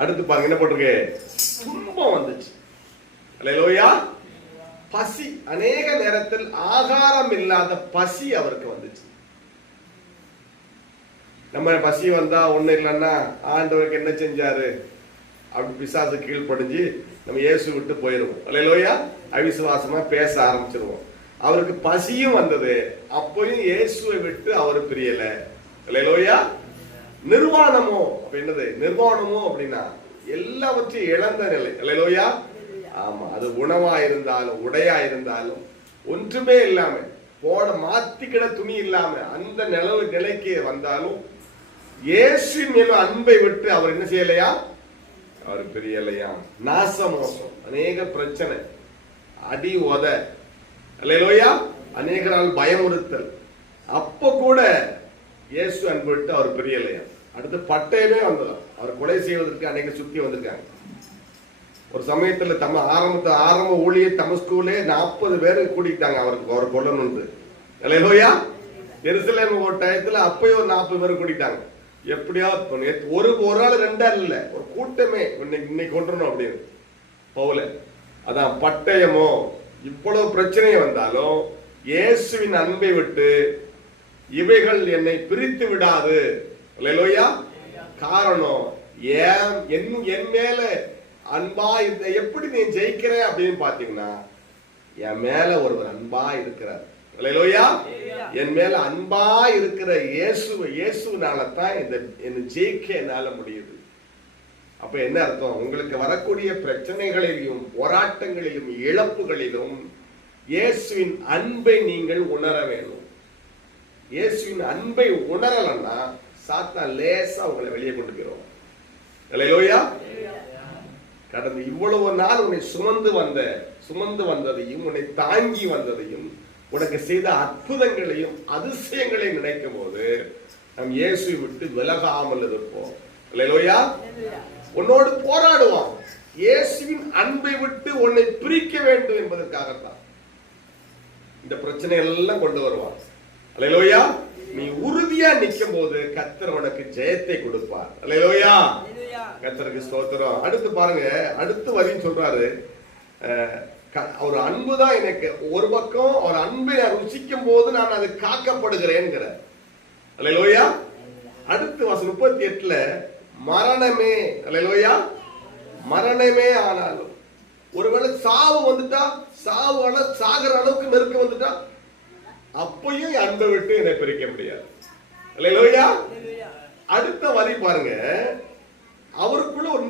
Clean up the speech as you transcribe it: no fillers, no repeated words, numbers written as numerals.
அடுத்து பாருங்க என்ன போட்டிருக்கு, துன்பம் வந்துச்சு. அல்லேலூயா. பசி, அநேக நேரத்தில் ஆகாரம் இல்லாத பசி அவருக்கு வந்துச்சு. நம்ம பசி வந்தா ஒண்ணு இல்லைன்னா ஆண்டவருக்கு என்ன செஞ்சாரு அப்படி பிசாசு கீழ்ப்படிஞ்சு நம்ம இயேசு விட்டு போயிருவோம். அல்லேலூயா. அவிசுவாசமா பேச ஆரம்பிச்சிருவோம். அவருக்கு பசியும் வந்தது, அப்பயும் இயேசுவை விட்டு அவர் பிரியல. அல்லேலூயா. நிர்வாணமோ என்னது, நிர்வாணமோ அப்படின்னா எல்லாவற்றையும் இழந்த நிலை. அல்லேலூயா. ஆமா, அது உணவா இருந்தாலும் உடையா இருந்தாலும் ஒன்றுமே இல்லாம போட மாத்திக்கிட துணி இல்லாம அந்த நிலைக்கு வந்தாலும் இயேசுவின் மேல அன்பை விட்டு அவர் என்ன செய்யலையா, அவர் பிரியலையா. நாசமோசம், அநேக பிரச்சனை, அடி உத, அல்லேலூயா, அநேக நாள் பயமுறுத்தல், அப்ப கூட இயேசு அன்பு விட்டு அவர் பிரியலையா. அடுத்து பட்டயமே வந்ததான், அவர் கொலை செய்வதற்கு அநேக சுத்தி வந்திருக்காங்க. ஒரு சமயத்துல ஆரம்ப ஊழிய தமஸ்கூலே 40 பேர் கூட்டிட்டாங்க அவர் கொல்லணும்னு. அல்லேலூயா. எருசலேம் ஒரு டயத்துல அப்பயும் ஒரு 40 பேர் கூட்டிட்டாங்க. எப்படியா ஒரு ஆள் 2 ஆள் இல்ல, ஒரு கூட்டமே இன்னைக்கு கொன்றணும் அப்படின்னு பவுல. அதான் பட்டயமோ. இவ்வளவு பிரச்சனை வந்தாலும் இயேசுவின் அன்பை விட்டு இவைகள் என்னை பிரித்து விடாது. அல்லேலூயா. காரணம் என் மேல அன்பா எப்படி நீ ஜெயிக்கிற அப்படின்னு பாத்தீங்கன்னா, என் மேல ஒருவர் அன்பா இருக்கிறார். அல்லேலூயா. என் மேல அன்பா இருக்கிற இயேசுனால தான் என்ன ஜெயிக்க என்னால முடியுது. அப்ப என்ன அர்த்தம், உங்களுக்கு வரக்கூடிய பிரச்சனைகளிலும் போராட்டங்களிலும் இழப்புகளிலும் இயேசுவின் அன்பை நீங்கள் உணர வேணும். இயேசுவின் அன்பை உணரலன்னா சாத்தான் லேசா உங்களை வெளியே கொண்டு போயிடும். அல்லேலூயா. கடந்த இவ்வளவு நாள் உன்னை சுமந்து வந்ததையும் உன்னை தாங்கி வந்ததையும் உனக்கு செய்த அற்புதங்களையும் அதிசயங்களையும் நினைக்கும் போது நம் இயேசுவை விட்டு விலகாமல் இருப்போம். அல்லேலூயா. உன்னோடு போராடுவான். இயேசுவின் அன்பை விட்டு உன்னை பிரிக்க வேண்டும் என்பதற்காகத்தான் இந்த பிரச்சனைகள் எல்லாம் கொண்டு வருவான். அல்லேலூயா. நீ உறுதியா நிற்கும் போது கர்த்தர் உனக்கு ஜெயத்தை கொடுப்பார். அல்லேலூயா. கர்த்தருக்கு ஸ்தோத்திரம். அடுத்து பாருங்க, அடுத்து வரின்னு சொல்றாரு, ஒரு அன்புதான் எனக்கு. ஒரு பக்கம் ஒரு அன்பை நான் ருசிக்கும் போது நான் அது காக்கப்படுகிறேன். அல்லேலூயா. அடுத்து வசனம் 38ல மரணமே, அல்லேலூயா, மரணமே ஆனாலும் ஒருவேளை சாவு வந்துட்டா, சாகிற அளவுக்கு நெருக்க வந்துட்டா, அப்பயும் அன்பை விட்டு என்னை பிரிக்க முடியாது. அல்லேலூயா. அடுத்த வரி பாருங்க, அவருக்குள்ள ஒரு